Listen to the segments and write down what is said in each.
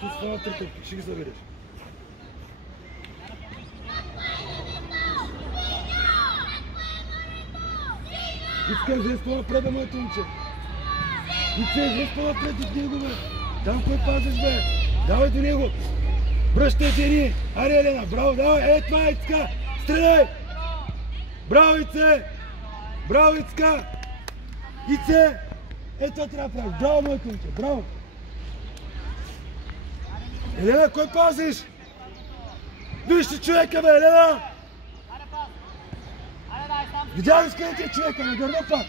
Ще става трътъвки, ще ги събереш. Искам жество напред, бе, моето момче. Ице, жество напред от него, бе. Там кой пазиш, бе. Давай до него. Връщай Жени. Аре, Елена, браво, давай. Е, това е Ицка. Стреляй. Браво, Ице. Браво, Ицка. Ице. Е, това трябва да правиш. Браво, моето момче. Браво. Елена, кой пазиш? Вижте човека, бе, Елена. Видя ли скъде ти е човека, не гърна пак.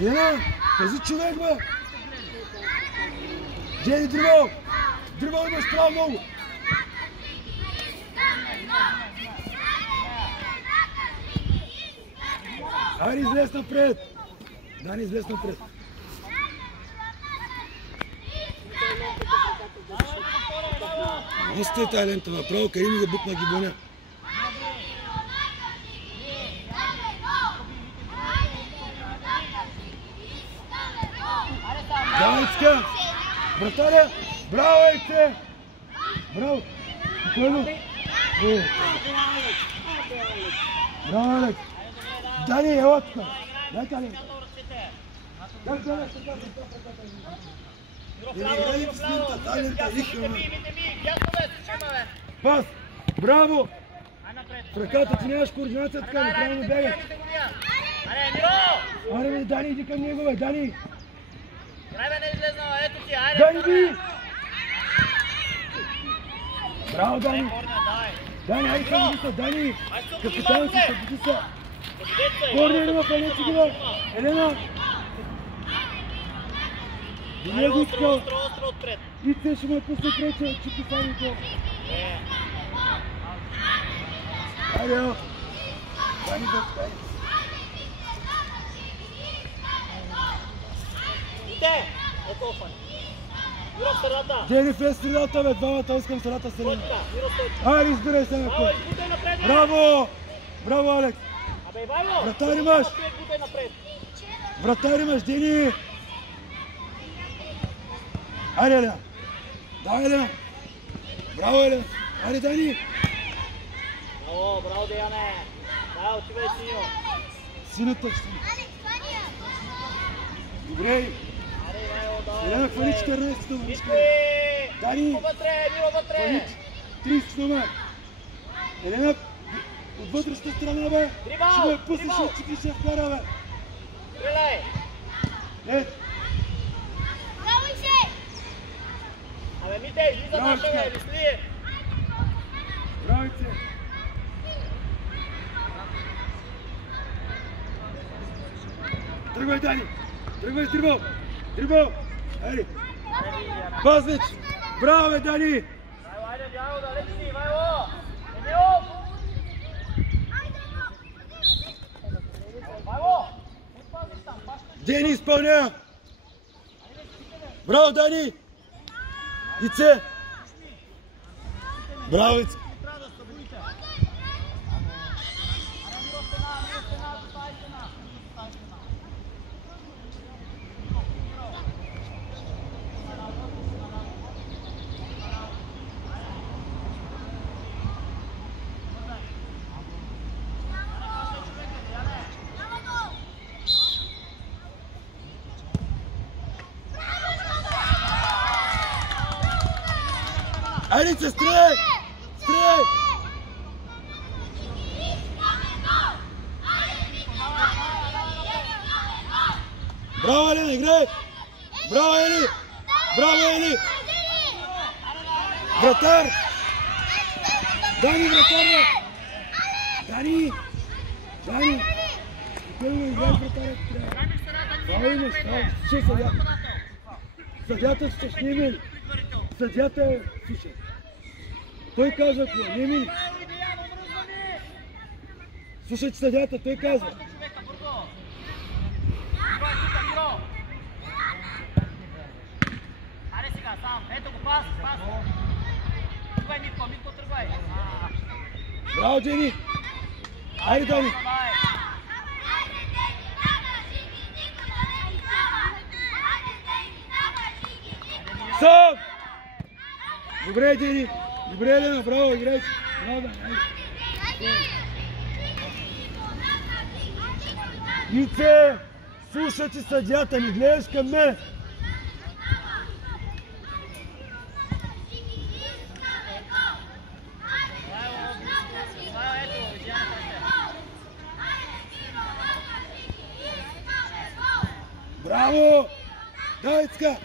Елена, тази човек, бе. Жени, дрибъл. Дрибъл имаш право много. Айде, излез напред. Дани, излез напред. Още е тая лента направо, къде ми го букна гибоня. Давай, Ицка! Братаря! Браво, Ице! Браво! Спокойно! Браво, Алекс! Дани, ела тук! Дай тя лента! Дай тя лента! Играли в лента, дай лента, ихаме! Пас! Браво! В ръката ти нямаш координация, така неправилно бягаш! Аре, бе, Дани, иди към него, бе, Дани! Дани, би! Браво, Дани! Дани, айде към водица, Дани! Капитан си, събуди се! Корнер има пълнеци ги, бе! Елена! До него искал! Ице ще ме пусне прече, чипи самите! Айде, ел! Дани, бе, Дани! Ите! Ето фан! Миро в средата! Джениф е средата, бе! Двамата искам средата средата! Айде, избирай се на кой! Браво! Браво, Алекс! Вратар имаш! Вратар имаш, Дени! Айде, Елена! Давай, Елена! Браво, Елена! Айде, Дани! Браво, браво, Деяне! Да, отивай синьо! Синята, синьо! Добре! Елена, хвали 14-та връзка! Дани! Хвали 30 номер! Елена, от вътрешната страна, бе! Ще ме пуснеш от чипи се вкара, бе! Стрелай! Е! Абе, Мите, излиза наша, бе, мисли! Браво, Ице! Тръгвай, Дани! Тръгвай с дрибъл! Дрибъл! Айде! Пазнич! Браво, бе, Дани! Айде, Дяно, да лечи, Вайло! Емил! Вайло! Отпазиш там, пащаш! Дени изпълня! Браво, Дани! Ице! Браво, Ице! Айде, Ице, стреляй! Стреляй! Браво, Елена, играй! Браво, Ели! Браво, Ели! Вратар! Дани, вратар, бе! Дани! Дани! Спокойно, играй вратаря, трябва. Браво имаш, браво! Слушай, съдята! Съдята ще сниме ли? Съдята е... Слушай. Той казва какво? Не мини. Слушайте съдята, той казва. Аре сега, сам. Ето го, пас, пас. Тръгвай, Митко, Митко, тръгвай. Браво, Джени! Айде, Дани! Добре, Дени. Добре, Елена, браво, играйте. Браво, Дани, айде. Ице, слуша ти съдията, не гледаш към мен. Браво! Давай, Ицка!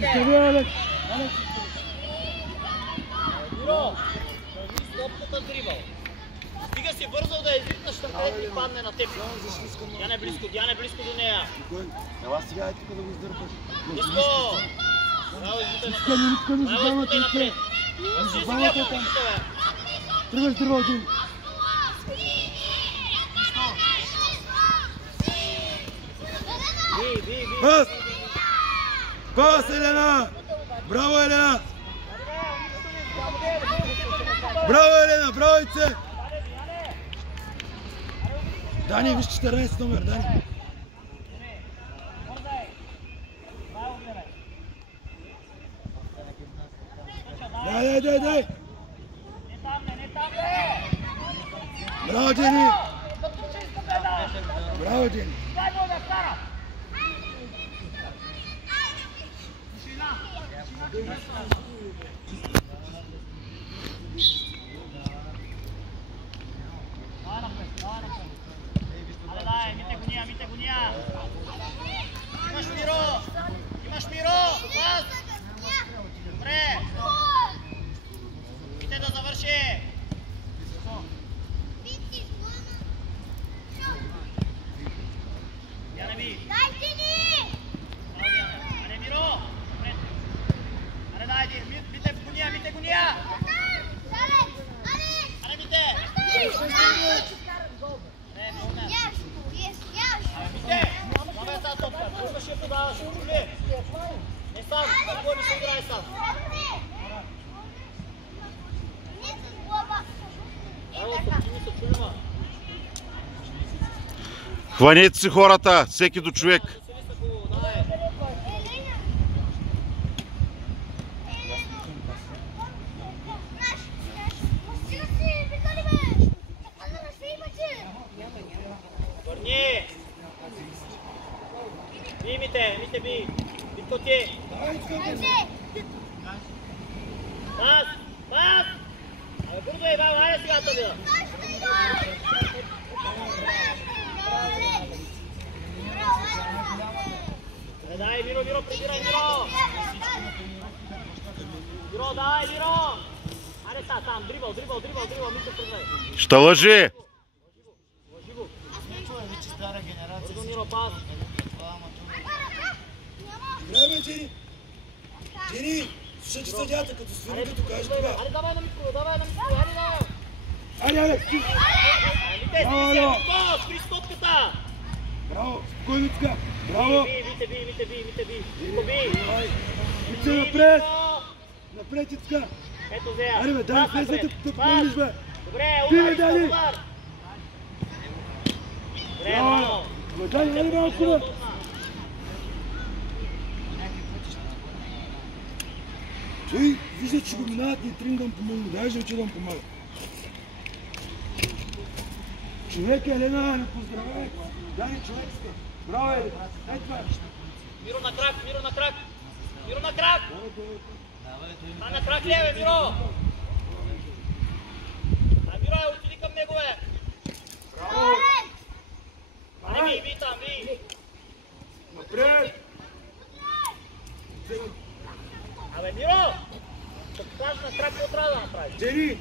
Изтърви, Алекс! Топката дрибъл. Стига си бързо да извикнаш, където ти падне на теб. Дяне близко до нея. Ела сега е тук да го издърпаш. Близко! Браво, извитай напред. Иска ми забавата, Ице. Забавата е там. Тръгваш дърва един. Пас! Пас, Елена! Браво, Елена! Браво, Елена! Браво, Ице! Дани, виж 14 номер, Дани. Дай! Браво, Дени! Браво, Дени! Мите гоня! Имаш Миро! Пас! Добре! Мите да завърши! Яне би! Аре Миро! Аре дай един! Мите гоня! Аре Мите! Давай сега топка, тръгваш я подаваш, чули? Не сам, кой не се играе сам? Хванете си хората, всеки до човек. Върни! Мите би! Битко ти! Пас! Абе бързо е, баба, айде сега тъбила! Дай, Миро, прибирай, Миро! Миро, дай, Миро! Айде сега, там, дрибъл, Мите прибирай! Ще лъжи! Бързо, Миро, пас! Време, Джени! Джени! Слушай, че съдята, като свири, като кажеш това. Айде, давай на микро, айде! Айде, Алекс! Мите, спри стопката! Браво! Спокойно, Ицка! Браво! Мите би! Ице, напред! Напред, Ицка! Ето зея! Айде, бе, дай влез да помолиш, бе! Добре, Пиве, Дани! удар! Добре, браво! Дани, айде, малко, бе! Той вижда, че го минават, не тръгна да му помогна. Дай же, че да му помага. Човек, Елена, не поздравяй! Дани, човек ска! Браво, Ели! Ей това! Миро на крак! А на крак ли е, бе, Миро? Миро, отиди към него, бе! Браво! Айде, ви там, ви! Напред! Абе, Миро! Ще покажа на крак, какво трябва да направиш? Джени!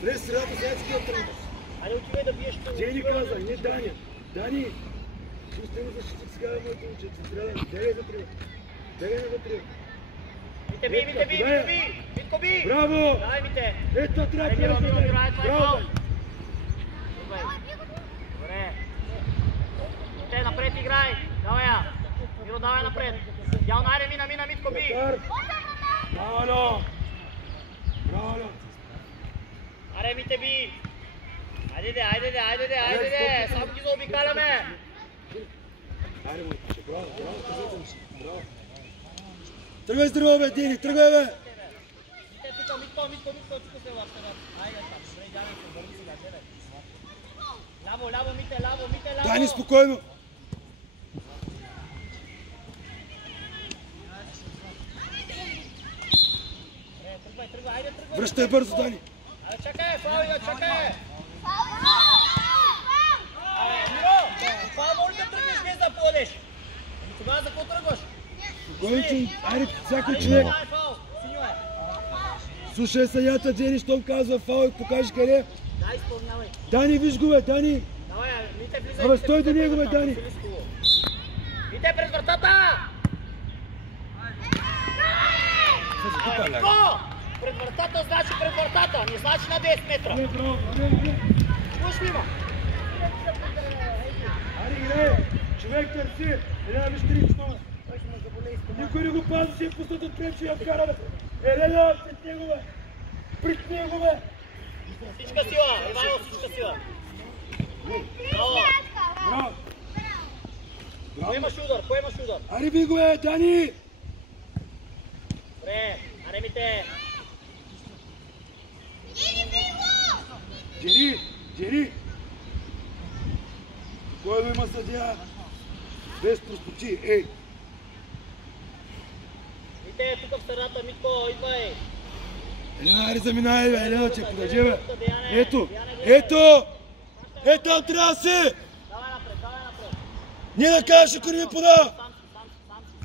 Влез средата, сега си да тръгнеш. Айде, отивай да биеш това. Джени каза, не Дани. Дани! Ще ме защитих сега, моето момче. Централен. Бегай навътре. Мите би! Митко би! Браво! Дай, Мите! Ето трябва да Миро, пресваме. браво! Браво! Добре. Мите, напред играй! Давай я! Миро, давай напред! Ял, найде мина, Митко би! Браво! Браво! Аре, Мите би! Айде, само ги заобикаляме! Айде, момиче, браво, браво, кажете ми. Браво. Тръгвай с дръва, бе, Дени, тръгвай, бе. Митко, тук се лапте. Айде, там, добре, дявай се, върни сега, гледай. Ляво, Мите, ляво. Дани, спокойно. Тръгвай, айде, тръгвай. Връщай бързо, Дани. Айде, чакай, Флавио, чакай. Миро, това може да тръгнеш без да подеш. Тогава за какво тръгваш? Спокойно, айде, всякой човек. Слушай съдията, Дени, щом казва фаул, покажи къде. Да, изпълнявай. Дани, виж го, бе, Дани. Давай, Мите, влизай. Абе, стой до него, бе, Дани. Мите, пред вратата! Митко! Пред вратата значи пред вратата, не значи на 10 метра. Слуш ли има? Ари, играе! Човек търси! Елена, виж трично! Никой не го пази, си е пуснат отпред, че я вкара, бе! Елена, пред него, бе! Пред него, бе! Всичка сила, Ивайло, всичка сила. Браво! Браво! Поемаш удар? Ари, би го, бе, Дани! Добре, аре Мите! Джери! Спокойно, има съдия! Без проскочи, ей! Мите, тук в средата, Митко, идвай! Елена, ари, заминай, бе, Елена, че подържи, бе! Ето! Ето там трябва да си! Давай напред! Ние да кажеш, ако не ми пода! Сам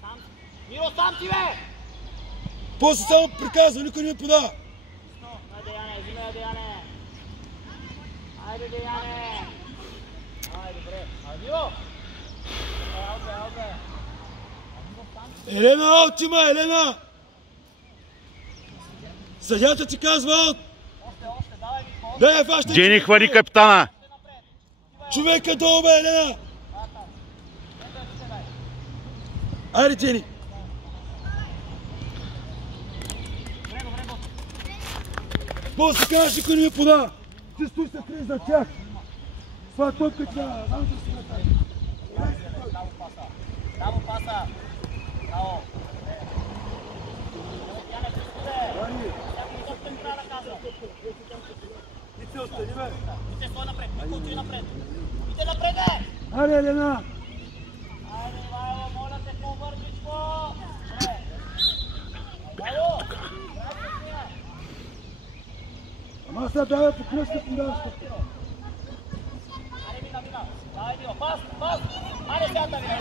си! Миро, сам си, бе! После само приказва, никой не ми пода! Айде, Яне, взимай, Яне! Айде, Яне! Айде, добре! Айде, Миро! Албе! Елена, аут има, Елена! Съдята ти казва аут! Още, давай Митко! Дай, фащай! Дени, хвани капитана. Човека долу, бе, Елена! Айде, Дени! После кажеш, никой не ми пода! Ти стой се крие за тях! Това е топката, знам да си натари! Браво, паса! Браво! Яне, прескуде! Някой топка ми трябва да казва! Ти се остани, бе! Мите, стой напред! Митко, отиди напред! Мите, напред, бе! Айде, Елена! Айде, Ивайло, моля те, по-бързичко! Ивайло! Ама сега давай по кръста ти даш. Айде, мина! Давай, Дио, пас! Айде, сега да мина!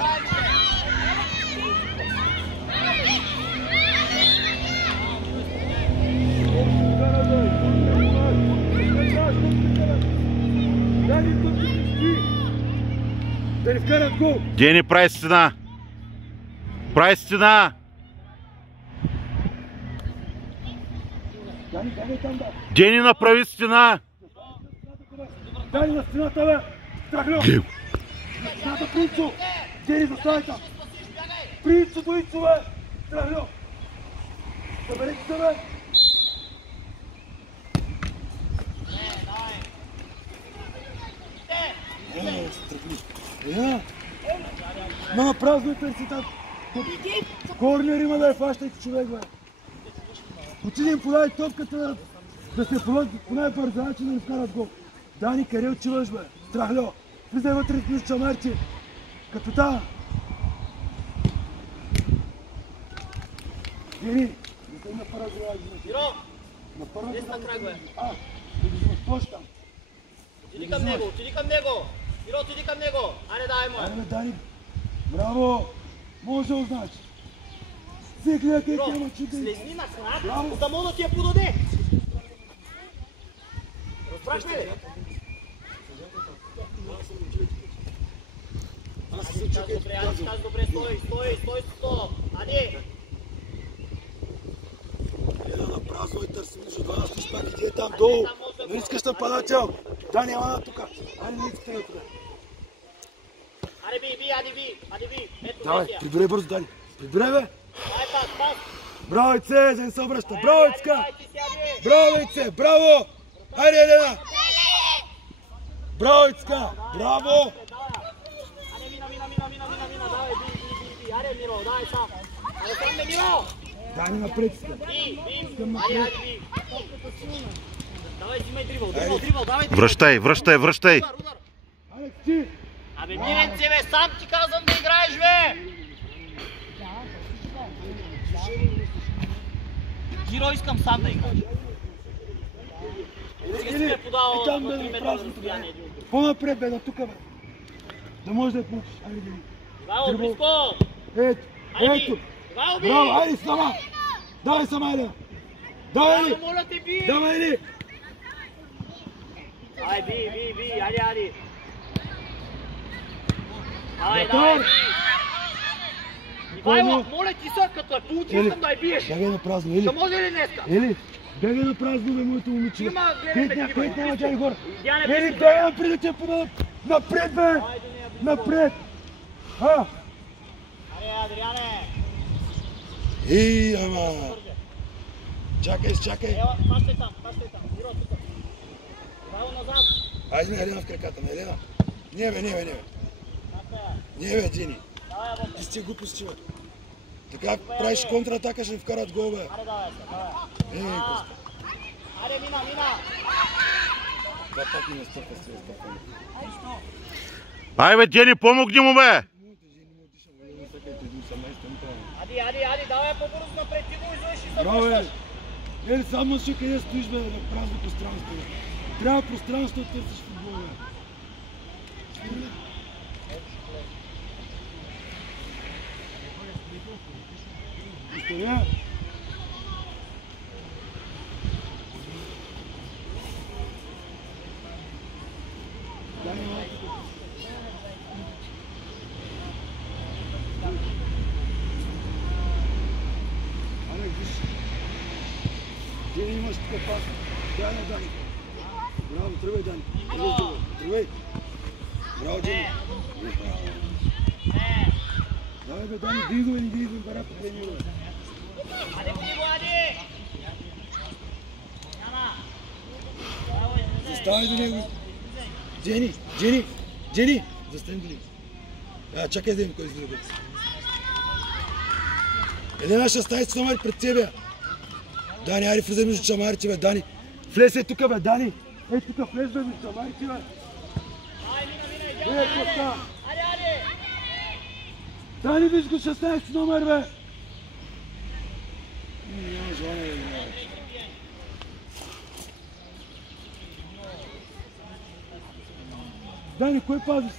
Давай, Да ни вкарат гол! Дени, прави стена. Дани там, да! Дени, направи стена. Дани на стената, бе! Страхлю! На стената, Принцо! Дени, заставай там! Принцо, Боицо, бе! Страхлю! Съберете се, бе! Елена! Мама, празно търси там! Корнер има да я фащайте, човек, бе! Отиди им подай топката да се проводят по най-бърза начин да ни вкарат гол. Дани, къде отиваш, бе? Страхльо! Влизай вътре с чамарче! Капитан! Дени! Не се на пара глава, Миро! на пара Дес на крак, бе! да ги възпощ там! Отиди към него! Миро, отиди към него! Айде, дай му! Айде, бе, Дани! Браво! Може да значи! Все гледате и тема чука! Слезни на крак, за да мога да ти я подаде! Разбраш ли? Аз добре, стой! Ади! Елена, празно и търси между 12 шпаки, ти е там долу! Не искаш нападател! Дани, ама на тука! Айде, не искате на тука! Ади би! Ето, Давай, третия! прибирай бързо, Дани! Прибирай, бе! Ай, пас! Браво, Ице, за не се обръща! Браво, Ицка! Браво, Ице! Браво! Айде, Елена! Браво, Ицка! Браво! Аде, мина! Мина, давай, би. Аре, Миро, давай сам. Аре, сам бе, Миро. Дани напред иска. Би. Искам Аре, напред. би. Давай, взимай дрибъл, давай. Връщай. Удар. Алекс, ти! Абе, Миренце, бе, сам ти казвам да играеш, бе. Гиро, искам сам да играеш. Сега си ме подавал там на бе, 3 на метра празното, разстояние. По-напред, бе, на тука, бе. Да можеш да я получиш. Айде, Дени. Ивайло, близко. Ето, ето. Ивайло, би. Браво, айде сама. Давай сама, Елена. Давай, Ели. Моля те, би. Давай, Ели. Ай, би, айде. Давай, Готов? би. Ивайло, моля ти се, като е получи, искам да я биеш. Бягай на празно, Ели. Ще може ли днеска? Ели, бягай на празно, бе, моето момиче. Има, гледаме, Крит няма, тя горе. Диане, Ели, близко. бягай напред да те подадат. Напред, бе. Айде, нея, близко. Напред. Аре, Адриане. Ей, ама. Чакай. Ева, пащай там. Гиро, тук. Ивайло, назад. Айде на Елена в краката, на Елена. Не, бе. Не, бе, Дени. Давай, Аботе. Ти сте глупости, бе. Така правиш контратака, ще ни вкарат гол, бе. Аре, давай. Ей, господи. Аре, мина. Да, пак ми настъпва с това спокойно. Ай бе, Дени, помогни му, бе! Моите жени му дишам, не сакайте един 18 метра. Ади, давай по-бързо напред, ти го извърши за Браво, връщаш. Ели, само ще къде стоиш, бе, на празно пространство. Трябва пространство да търсиш футбол, бе. История? Дай ми малко. Алекс, виж. Ти не имаш тук пас. Дай на Дани. Браво, тръгвай, Дани. Тръгвай. Браво, Дани. Давай, бе, Дани, не ги идвай, бара, проблеми, бе. Аде, Пиво, аде. Няма. Браво, излезе. Заставай до него. Джени, застани до него. Чакай да им кой излезе. Елена ще стави с номер пред тебе. Дани, айде влезе между чамарите, бе, Дани. Влез е тука, бе, Дани. Ей, тука влез, бе, между чамарите, бе. Ай, мина, Ей, коста. Аде. Дани, виж го 16 номер, бе. Няма желание да играе. Дани, кой пази си,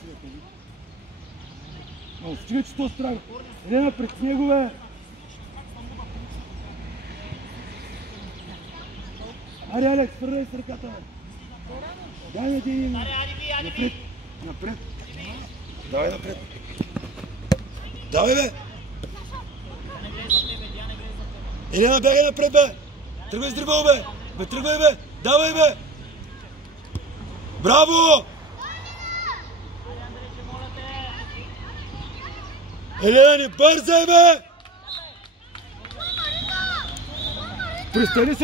бе? Стига, че то страга. Елена пред него, бе. Аре, Алекс, фърляй с ръката, бе. Дай ми ти. Напред. Давай напред. Давай, бе. Елена, бягай напред, бе. Тръгвай с дрибъл, бе. Тръгвай, бе. Давай, бе. Браво! Елена, не бързай, бе. Престани се.